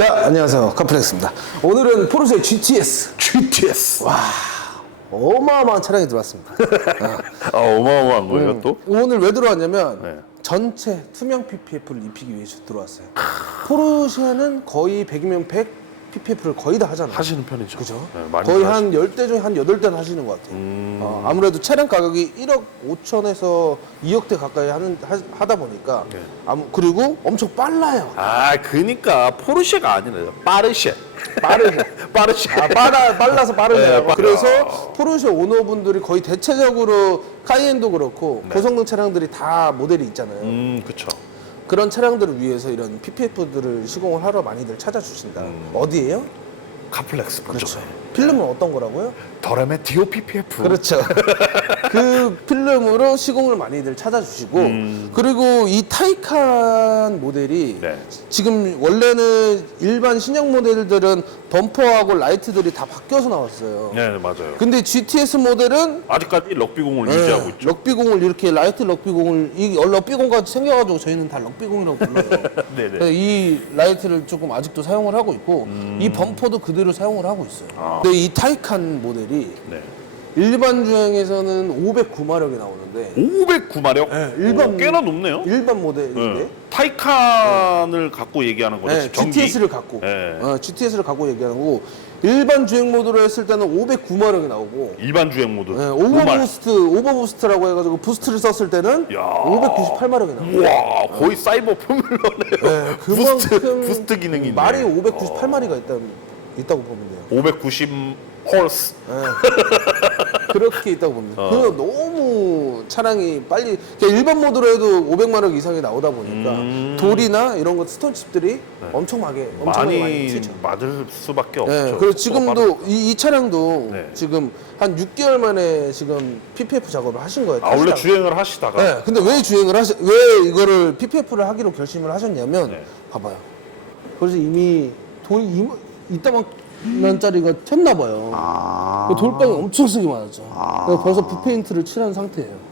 자, 안녕하세요. 컴플렉스입니다. 오늘은 포르쉐 GTS. GTS. 와, 어마어마한 차량이 들어왔습니다. 아 어마어마한 거예요 또? 오늘 왜 들어왔냐면 네. 전체 투명 PPF를 입히기 위해서 들어왔어요. 포르쉐는 거의 100이면 100 PPF를 거의 다 하잖아요. 하시는 편이죠. 그죠? 네, 많이 거의 하시- 한 10대 중에 한 8대는 하시는 것 같아요. 음. 어, 아무래도 차량 가격이 1억 5천에서 2억대 가까이 하는, 하, 다 보니까 네. 아무, 그리고 엄청 빨라요. 아 그니까 포르쉐가 아니라 빠르쉐. 빠르죠. 빠르쉐. 아, 빨라, 빨라서 빠르네요. 네, 그래서 포르쉐 오너분들이 거의 대체적으로 카이엔도 그렇고 고성능 차량들이 다 모델이 있잖아요. 음 그쵸. 그런 차량들을 위해서 이런 PPF들을 시공을 하러 많이들 찾아주신다. 어디예요? 카플렉스 그렇죠. 그렇죠. 필름은 어떤 거라고요? 더램의 DOPPF. 그렇죠. 그 필름으로 시공을 많이들 찾아주시고 음. 그리고 이 타이칸 모델이 네. 지금 원래는 일반 신형 모델들은 범퍼하고 라이트들이 다 바뀌어서 나왔어요. 네 맞아요. 근데 GTS 모델은 아직까지 럭비공을 유지하고 네, 있죠. 럭비공을 이렇게 라이트 럭비공을 이 럭비공같이 생겨가지고 저희는 다 럭비공이라고 불러요. 네네. 그래서 이 라이트를 조금 아직도 사용을 하고 있고 이 범퍼도 그대로 사용을 하고 있어요. 음. 아. 근데 이 타이칸 모델이 네. 일반 주행에서는 509마력이 나오는데 509마력. 네, 일반 꽤나 높네요. 일반 모델인데 네. 타이칸을 갖고 얘기하는 거죠. 네, 전기. GTS를 갖고 네. 어, GTS를 갖고 얘기하는 거고 일반 주행 모드로 했을 때는 509마력이 나오고 일반 주행 모드. 네, 노말. 오버부스트 오버부스트라고 해가지고 부스트를 썼을 때는 야. 598마력이 나와요. 우와 거의 사이버 포뮬러네요. 네, 부스트 부스트 기능이 있네. 말이 598마리가 있다, 있다고 보면 돼요. 590 홀스. 네. 그렇게 있다고 봅니다. 어. 그 너무 차량이 빨리 그러니까 일반 모드로 해도 500마력 이상이 나오다 보니까 음. 돌이나 이런 것 스톤 칩들이 엄청나게 엄청나게 많이 많이 튀죠. 맞을 수밖에 네, 없죠. 그리고 또 지금도 이, 이 차량도 네. 지금 한 6개월 만에 지금 PPF 작업을 하신 거예요. 아 원래. 주행을 하시다가 네, 근데 왜 주행을 하시, 왜 이거를 PPF를 하기로 결심을 하셨냐면, 네. 봐봐요. 그래서 이미 돌이 이, 이따만한 짜리가 튀었나 봐요. 그 돌방이 엄청 쓰기 많았죠. 그래서 벌써 붓페인트를 칠한 상태예요.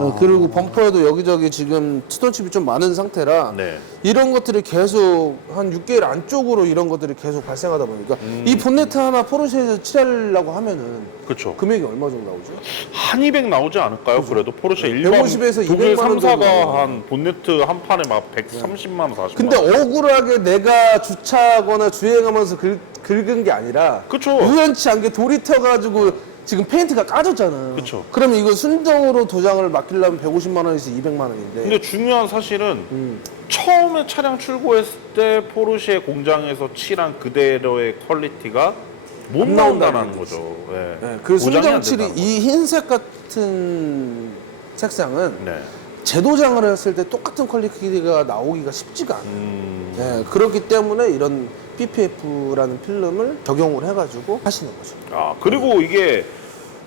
네, 그리고 범퍼에도 여기저기 지금 스톤칩이 좀 많은 상태라 네. 이런 것들이 계속 한 6개월 안쪽으로 이런 것들이 계속 발생하다 보니까 이 본네트 하나 포르쉐에서 칠하려고 하면은 그렇죠. 금액이 얼마 정도 나오죠? 한 200 나오지 않을까요? 그래도 포르쉐 일반 150 에서 독일 200만 원 정도 3사가 나와요. 한 본네트 한 판에 막 130만 원, 40만 근데 원. 억울하게 내가 주차하거나 주행하면서 긁, 긁은 게 아니라 그쵸. 우연치 않게 돌이 튀어가지고 지금 페인트가 까졌잖아요. 그쵸. 그러면 이거 순정으로 도장을 맡기려면 150만 원에서 200만 원인데 근데 중요한 사실은 음. 처음에 차량 출고했을 때 포르쉐 공장에서 칠한 그대로의 퀄리티가 못 안 나온다는 나온다는 거죠. 예. 네, 그 보장이 안 순정칠이 된다는 이 흰색 같은 색상은 거죠. 네. 재도장을 했을 때 똑같은 퀄리티가 나오기가 쉽지가 않아요. 음, 네, 그렇기 때문에 이런 PPF라는 필름을 적용을 해가지고 하시는 거죠. 아 그리고 이게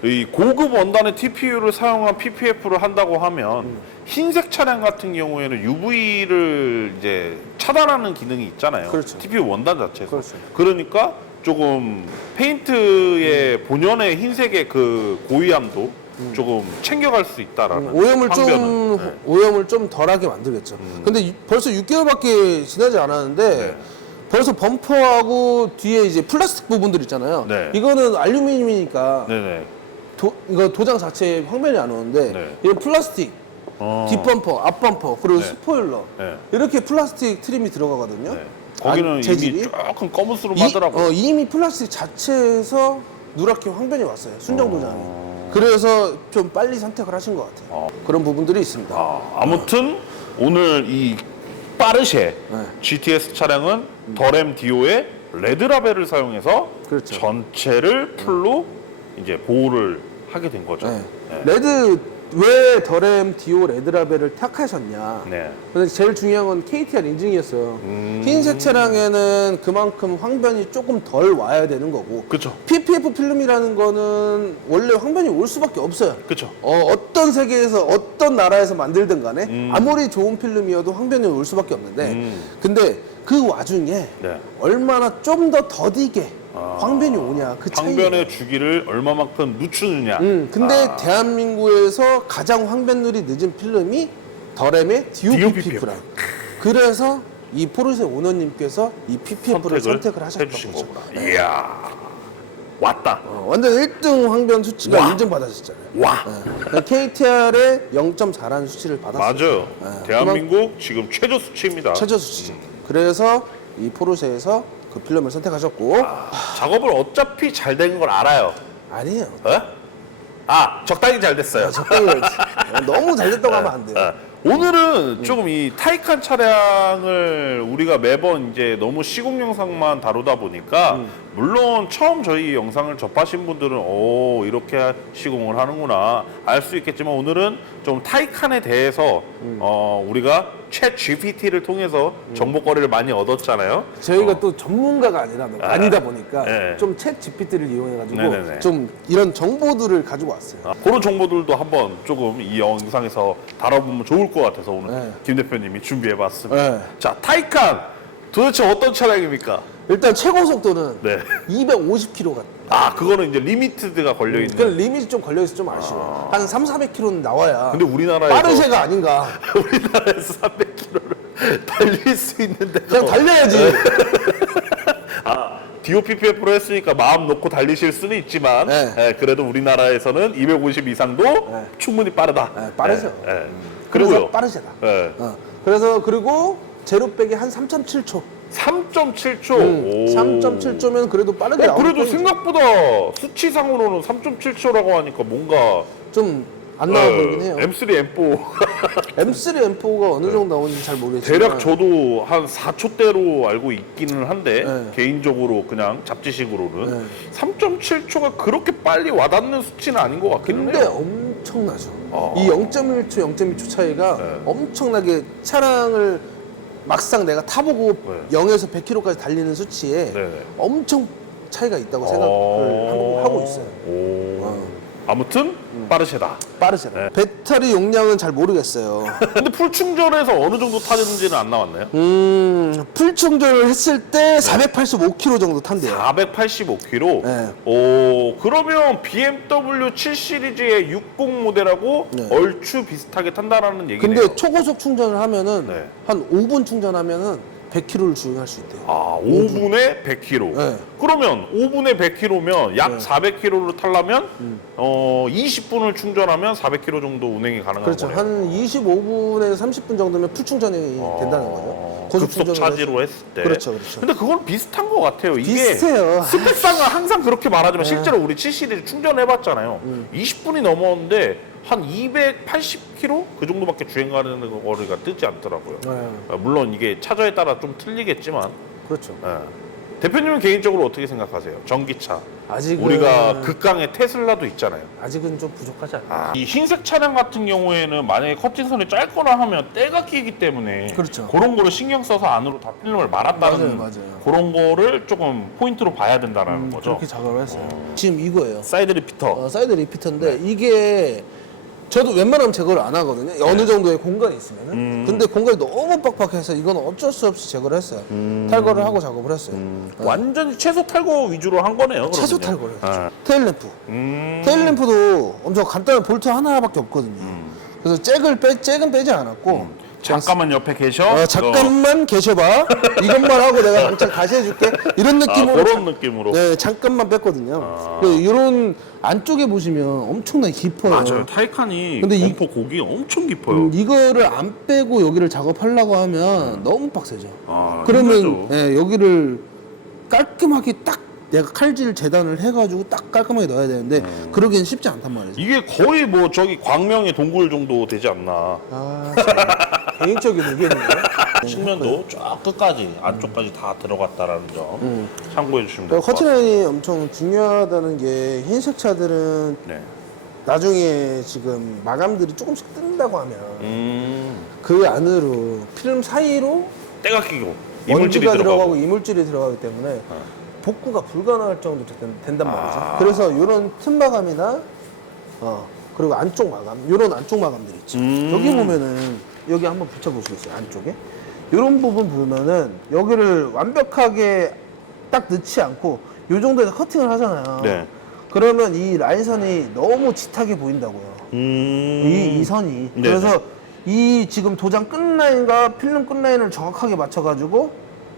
이 고급 원단의 TPU를 사용한 PPF를 한다고 하면 음. 흰색 차량 같은 경우에는 UV를 이제 차단하는 기능이 있잖아요. 그렇죠. TPU 원단 자체에서. 그렇죠. 그러니까 조금 페인트의 본연의 흰색의 그 고위함도 조금 챙겨갈 수 있다라는 음, 오염을 좀. 네. 오염을 좀 덜하게 만들겠죠. 근데 이- 벌써 6개월밖에 지나지 않았는데 네. 벌써 범퍼하고 뒤에 이제 플라스틱 부분들 있잖아요. 네. 이거는 알루미늄이니까 네네. 도, 이거 도장 자체에 황변이 안 오는데 네. 이런 플라스틱 어. 뒷범퍼, 앞범퍼 그리고 네. 스포일러 네. 이렇게 플라스틱 트림이 들어가거든요. 네. 거기는 안- 재질이? 이미 조금 검은스름 이, 하더라고 요. 어, 이미 플라스틱 자체에서 누렇게 황변이 왔어요. 순정 도장이. 어. 그래서 좀 빨리 선택을 하신 것 같아요. 어. 그런 부분들이 있습니다. 아, 아무튼 오늘 이 빠르쉐 네. GTS 차량은 더램 디오의 레드라벨을 사용해서 그렇죠. 전체를 풀로 이제 보호를 하게 된 거죠. 네. 네. 레드 왜 더램 디오 레드라벨을 택하셨냐? 네. 근데 제일 중요한 건 KTR 인증이었어요. 음. 흰색 차량에는 그만큼 황변이 조금 덜 와야 되는 거고. 그쵸. PPF 필름이라는 거는 원래 황변이 올 수밖에 없어요. 그쵸. 어, 어떤 세계에서 어떤 나라에서 만들든 간에 음. 아무리 좋은 필름이어도 황변이 올 수밖에 없는데 음. 근데 그 와중에 네. 얼마나 좀 더 더디게 아. 황변이 오냐 그 차이. 황변의 주기를 얼마만큼 늦추느냐. 음, 근데 아. 대한민국에서 가장 황변율이 늦은 필름이 DOPPF. DOPPF라. 그래서 이 포르쉐 오너님께서 이 PPF를 선택을, 하셨던 해주신 거죠. 거구나. 이야 왔다. 어, 완전 1등 황변 수치가 와. 인증받았었잖아요. 와. KTR의 0.4라는 수치를 받았어요. 맞아요. 네. 대한민국 지금 최저 수치입니다. 최저 수치죠. 그래서 이 포르쉐에서 그 필름을 선택하셨고 작업을 어차피 잘 된 걸 알아요. 아니에요. 어? 아 적당히 잘 됐어요. 적당히 그렇지. 너무 잘 됐다고 하면 안 돼요. 아, 오늘은 조금 이 타이칸 차량을 우리가 매번 이제 너무 시공 영상만 다루다 보니까 물론 처음 저희 영상을 접하신 분들은 오 이렇게 시공을 하는구나 알 수 있겠지만 오늘은 좀 타이칸에 대해서 어 우리가 챗 GPT를 통해서 정보거리를 많이 얻었잖아요. 저희가 또 전문가가 아니라 아니다 보니까 네. 좀 챗 GPT를 이용해가지고 네네네. 좀 이런 정보들을 가지고 왔어요. 아, 그런 정보들도 한번 조금 이 영상에서 다뤄보면 좋을 것 같아서 오늘 네. 김 대표님이 준비해봤습니다. 네. 자, 타이칸 도대체 어떤 차량입니까? 일단 최고 속도는 네. 250km가. 아, 그거는 이제 리미티드가 걸려 그 있는. 리밋이 좀 걸려있어 좀 아쉬워. 한 3, 400km는 나와야. 근데 우리나라에서 빠르쉐가 아닌가. 우리나라에서 300km를 달릴 수 있는데 그냥 달려야지. 아, DOPPF로 했으니까 마음 놓고 달리실 수는 있지만 네. 예, 그래도 우리나라에서는 250 이상도 충분히 빠르다. 네, 빠르죠. 예, 예. 그래서 그리고요. 빠르쉐다. 예. 어. 그래서 그리고 제로백이 한 3.7초. 3.7초. 음, 3.7초면 그래도 빠르게 어, 나오는 그래도 편이죠. 생각보다 수치상으로는 3.7초라고 하니까 뭔가 좀안 나와 보이긴 해요. M3, M4 M3, M4가 어느 정도 나오는지 잘 모르겠지만 대략 저도 한 4초대로 알고 있기는 한데 네. 개인적으로 그냥 잡지식으로는 네. 3.7초가 그렇게 빨리 와닿는 수치는 아닌 것 같기는 근데 해요. 엄청나죠. 아. 이 0.1초, 0.2초 차이가 네. 엄청나게 차량을 막상 내가 타보고 네. 0에서 100km까지 달리는 수치에 네네. 엄청 차이가 있다고 어. 생각을 하고, 하고 있어요. 오. 어. 아무튼 빠르시다. 빠르잖아요. 네. 배터리 용량은 잘 모르겠어요. 근데 풀 충전해서 어느 정도 타는지는 안 나왔나요? 음, 풀 충전을 했을 때 485km 정도 탄대요. 485km. 네. 오, 그러면 BMW 7 시리즈의 60 모델하고 네. 얼추 비슷하게 탄다라는 얘기네요. 근데 초고속 충전을 하면은 네. 한 5분 충전하면은 100km를 주행할 수 있대요. 아, 5분에 100km. 네. 그러면 5분에 100km면 약 네. 음. 400km를 타려면 어, 20분을 충전하면 400km 정도 운행이 가능한 그렇죠. 거네요. 한 25분에서 30분 정도면 풀 충전이 된다는 거죠. 어, 고속 급속 충전을 차지로 했을 때. 그렇죠, 그렇죠. 근데 그건 비슷한 것 같아요. 이게 비슷해요. 스펙상은 항상 그렇게 말하지만 네. 실제로 우리 7 시리즈 충전해봤잖아요. 음. 20분이 넘었는데 한 280km 그 정도밖에 주행 가는 거리가 뜨지 않더라고요. 네, 아, 물론 이게 차저에 따라 좀 틀리겠지만 그렇죠. 예. 대표님은 개인적으로 어떻게 생각하세요? 전기차. 아직은 우리가 극강의 테슬라도 있잖아요. 아직은 좀 부족하지 않나. 아, 이 흰색 차량 같은 경우에는 만약에 커팅선이 짧거나 하면 때가 끼기 때문에 그렇죠. 그런 거를 신경 써서 안으로 다 필름을 말았다는 맞아요, 맞아요. 그런 거를 조금 포인트로 봐야 된다는 거죠. 그렇게 작업을 했어요. 지금 이거예요. 사이드 리피터. 어, 사이드 리피터인데 이게 저도 웬만하면 제거를 안 하거든요. 어느 정도의 공간이 있으면은. 음. 근데 공간이 너무 빡빡해서 이건 어쩔 수 없이 제거를 했어요. 음. 탈거를 하고 작업을 했어요. 완전히 최소 탈거 위주로 한 거네요. 최소 그러면요. 탈거를 했죠. 아. 테일램프. 음. 테일램프도 엄청 간단한 볼트 하나밖에 없거든요. 그래서 잭을 빼, 잭은 빼지 않았고 잠깐만 옆에 계셔. 어, 잠깐만 계셔봐. 이것만 하고 내가 당장 다시 해줄게. 이런 아, 느낌으로. 그런 느낌으로. 네, 잠깐만 뺐거든요. 이런 안쪽에 보시면 엄청나게 깊어요. 맞아요. 타이칸이 근데 이- 범퍼 곡이 엄청 깊어요. 음, 이거를 안 빼고 여기를 작업하려고 하면 너무 빡세죠. 아, 그러면 힘들죠. 예, 여기를 깔끔하게 딱 내가 칼질 재단을 해가지고 딱 깔끔하게 넣어야 되는데 음. 그러기엔 쉽지 않단 말이죠. 이게 거의 뭐 저기 광명의 동굴 정도 되지 않나. 아, 참. 개인적인 의견이에요. 측면도 쫙 끝까지 안쪽까지 다 들어갔다라는 점 참고해 주시면 그러니까 될것 같아요. 커트라인이 엄청 중요하다는 게 흰색 차들은 네. 나중에 지금 마감들이 조금씩 뜬다고 하면 음. 그 안으로 필름 사이로 때가 끼고 이물질이 먼지가 들어가고. 어. 들어가고 이물질이 들어가기 때문에 복구가 불가능할 정도 된, 된단 말이죠. 아. 그래서 이런 틈 마감이나 어 그리고 안쪽 마감, 이런 안쪽 마감들 있죠. 음. 여기 보면은 여기 한번 붙여보시겠어요 안쪽에 이런 부분 보면은 여기를 완벽하게 딱 넣지 않고 이 정도에서 커팅을 하잖아요. 네. 그러면 이 라인선이 너무 짙하게 보인다고요. 음. 이, 이 선이. 네네. 그래서 이 지금 도장 끝라인과 필름 끝라인을 정확하게 맞춰가지고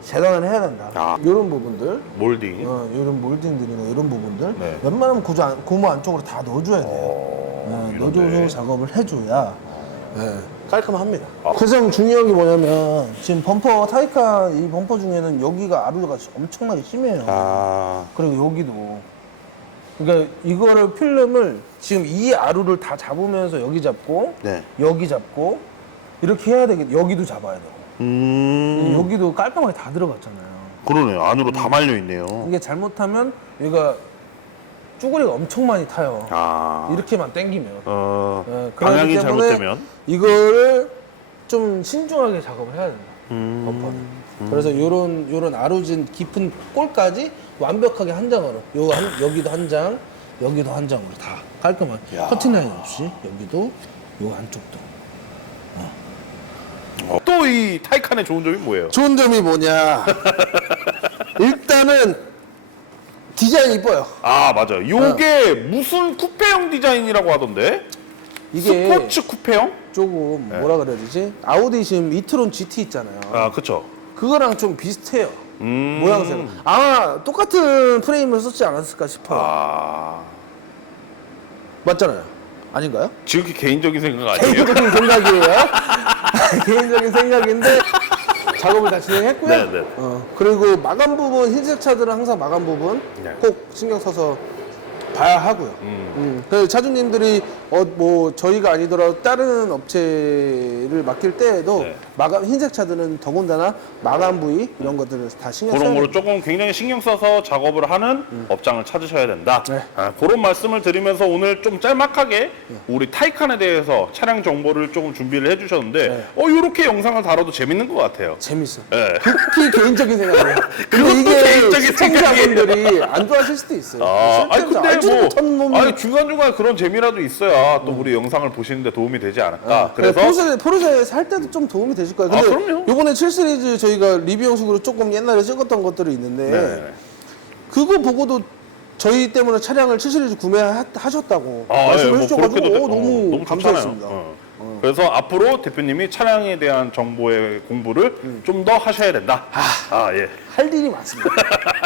재단을 해야 된다. 아. 이런 부분들, 몰딩. 어, 이런 몰딩들이나 이런 부분들, 네. 웬만하면 고무, 안, 고무 안쪽으로 다 넣어줘야 돼요. 어, 네, 이런데. 넣어줘서 작업을 해줘야 네, 깔끔합니다. 아. 가장 중요한 게 뭐냐면 지금 범퍼 타이칸 이 범퍼 중에는 여기가 아루가 엄청나게 심해요. 아. 그리고 여기도 그러니까 이거를 필름을 지금 이 아루를 다 잡으면서 여기 잡고 네. 여기 잡고 이렇게 해야 되겠 여기도 잡아야 되고 음. 여기도 깔끔하게 다 들어갔잖아요 그러네요. 안으로 다 말려 있네요. 이게 잘못하면 얘가 쭈구리가 엄청 많이 타요 아. 이렇게만 당기면 어. 예, 그러기 방향이 때문에 잘못되면. 이거를 좀 신중하게 작업을 해야 된다 음. 범퍼는 그래서 요런 요런 아루진 깊은 골까지 완벽하게 한 장으로 요 한, 여기도 한 장, 여기도 한 장으로 다 깔끔하게 야. 커팅 라인 없이 여기도 요 안쪽도 또 이 타이칸의 좋은 점이 뭐예요? 좋은 점이 뭐냐 일단은 디자인 이뻐요 아 맞아요. 요게 무슨 쿠페형 디자인이라고 하던데? 이게 스포츠 쿠페형? 조금 뭐라 그래야 되지 아우디 지금 이트론 GT 있잖아요 아 그쵸. 그거랑 좀 비슷해요 음. 모양새가 아마 똑같은 프레임을 썼지 않았을까 싶어요 아 맞잖아요 아닌가요? 지극히 개인적인 생각 아니에요? 개인적인 생각이에요. 개인적인 생각인데 작업을 다 진행했고요. 네, 네. 어, 그리고 마감 부분 흰색 차들은 항상 마감 부분 네. 꼭 신경 써서 봐야 하고요. 음. 음, 그래서 차주님들이 어, 뭐 저희가 아니더라도 다른 업체를 맡길 때에도 네. 마감 흰색 차들은 더군다나 마감 부위 이런 것들을 다 신경 써야 그런 거를. 조금 굉장히 신경 써서 작업을 하는 업장을 찾으셔야 된다. 네. 아, 그런 말씀을 드리면서 오늘 좀 짤막하게 우리 타이칸에 대해서 차량 정보를 조금 준비를 해주셨는데 네. 어 이렇게 영상을 다뤄도 재밌는 것 같아요. 재밌어. 네. 극히 개인적인 생각이에요. 그것도 근데 이게 개인적인 시청자분들이 안 좋아하실 수도 있어요. 아, 아니 실제로 근데 뭐 놈이 아니 중간 중간 그런 재미라도 있어야 또 우리 영상을 보시는데 도움이 되지 않을까. 그래서 네, 포르쉐, 포르쉐 살 때도 좀 도움이 되실 거예요. 근데 아, 그럼요. 요번에 7 시리즈 저희가 리뷰 형식으로 조금 옛날에 찍었던 것들이 있는데 네. 그거 보고도 저희 때문에 차량을 7 시리즈 구매하셨다고 아, 예, 말씀을 뭐 해주셔가지고 그렇게도 돼- 오, 어, 너무, 좋잖아요. 감사했습니다. 어. 그래서 앞으로 대표님이 차량에 대한 정보의 공부를 음. 좀더 하셔야 된다. 아, 예. 할 일이 많습니다.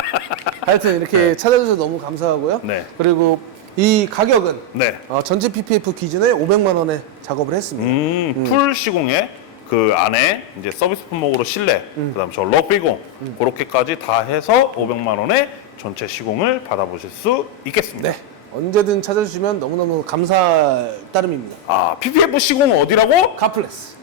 하여튼 이렇게 찾아주셔서 너무 감사하고요. 네. 그리고 이 가격은 네. 어, 전체 PPF 기준에 500만 원에 작업을 했습니다. 음, 풀 시공에 그 안에 이제 서비스 품목으로 실내, 그다음 저 럭비공 그렇게까지 다 해서 500만 원에 전체 시공을 받아보실 수 있겠습니다. 네. 언제든 찾아주시면 너무너무 감사 따름입니다. 아, PPF 시공은 어디라고? 카플레스.